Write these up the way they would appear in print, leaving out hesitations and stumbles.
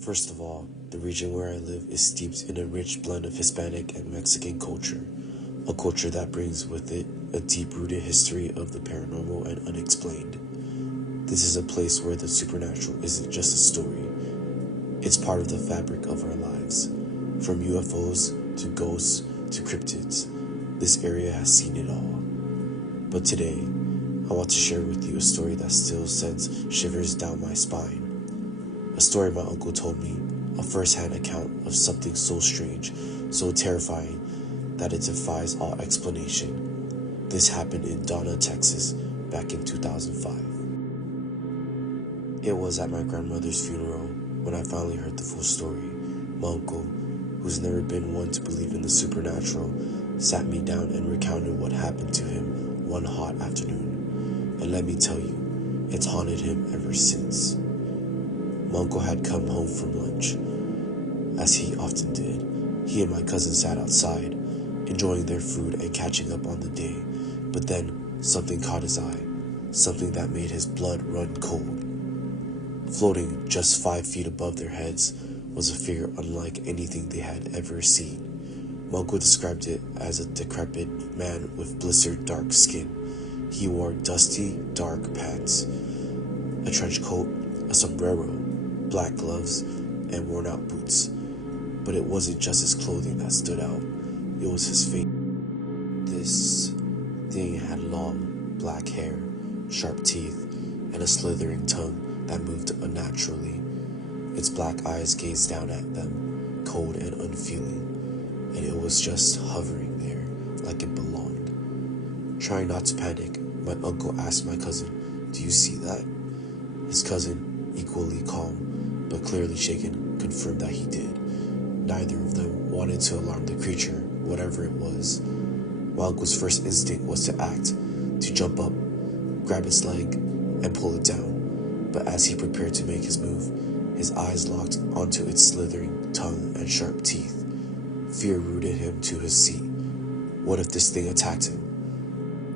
First of all, the region where I live is steeped in a rich blend of Hispanic and Mexican culture, a culture that brings with it a deep-rooted history of the paranormal and unexplained. This is a place where the supernatural isn't just a story. It's part of the fabric of our lives. From UFOs to ghosts to cryptids, this area has seen it all. But today, I want to share with you a story that still sends shivers down my spine. A story my uncle told me, a first-hand account of something so strange, so terrifying, that it defies all explanation. This happened in Donna, Texas, back in 2005. It was at my grandmother's funeral when I finally heard the full story. My uncle, who's never been one to believe in the supernatural, sat me down and recounted what happened to him one hot afternoon. And let me tell you, it's haunted him ever since. My uncle had come home from lunch, as he often did. He and my cousin sat outside, enjoying their food and catching up on the day. But then, something caught his eye, something that made his blood run cold. Floating just 5 feet above their heads was a figure unlike anything they had ever seen. My uncle described it as a decrepit man with blistered dark skin. He wore dusty, dark pants, a trench coat, a sombrero, black gloves, and worn-out boots. But it wasn't just his clothing that stood out. It was his face. This thing had long, black hair, sharp teeth, and a slithering tongue that moved unnaturally. Its black eyes gazed down at them, cold and unfeeling, and it was just hovering there like it belonged. Trying not to panic, my uncle asked my cousin, "Do you see that?" His cousin, equally calm but clearly shaken, confirmed that he did. Neither of them wanted to alarm the creature, whatever it was. My uncle's first instinct was to act, to jump up, grab its leg, and pull it down. But as he prepared to make his move, his eyes locked onto its slithering tongue and sharp teeth. Fear rooted him to his seat. What if this thing attacked him?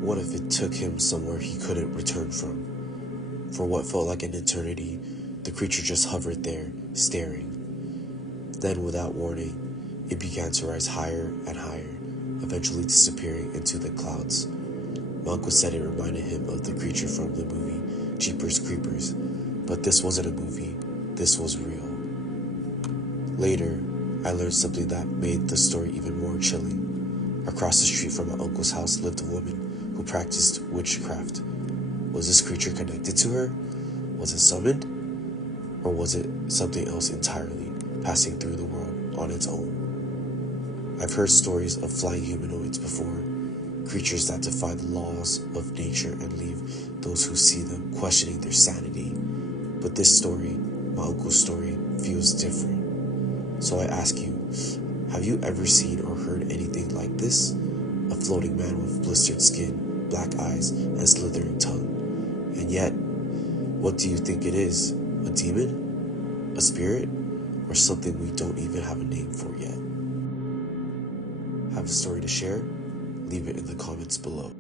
What if it took him somewhere he couldn't return from? For what felt like an eternity, the creature just hovered there, staring. Then, without warning, it began to rise higher and higher, eventually disappearing into the clouds. My uncle said it reminded him of the creature from the movie Jeepers Creepers, but this wasn't a movie, this was real. Later, I learned something that made the story even more chilling. Across the street from my uncle's house lived a woman who practiced witchcraft. Was this creature connected to her? Was it summoned? Or was it something else entirely, passing through the world on its own? I've heard stories of flying humanoids before, creatures that defy the laws of nature and leave those who see them questioning their sanity. But this story, my uncle's story, feels different. So I ask you, have you ever seen or heard anything like this? A floating man with blistered skin, black eyes, and slithering tongue. And yet, what do you think it is? A demon? A spirit? Or something we don't even have a name for yet? Have a story to share? Leave it in the comments below.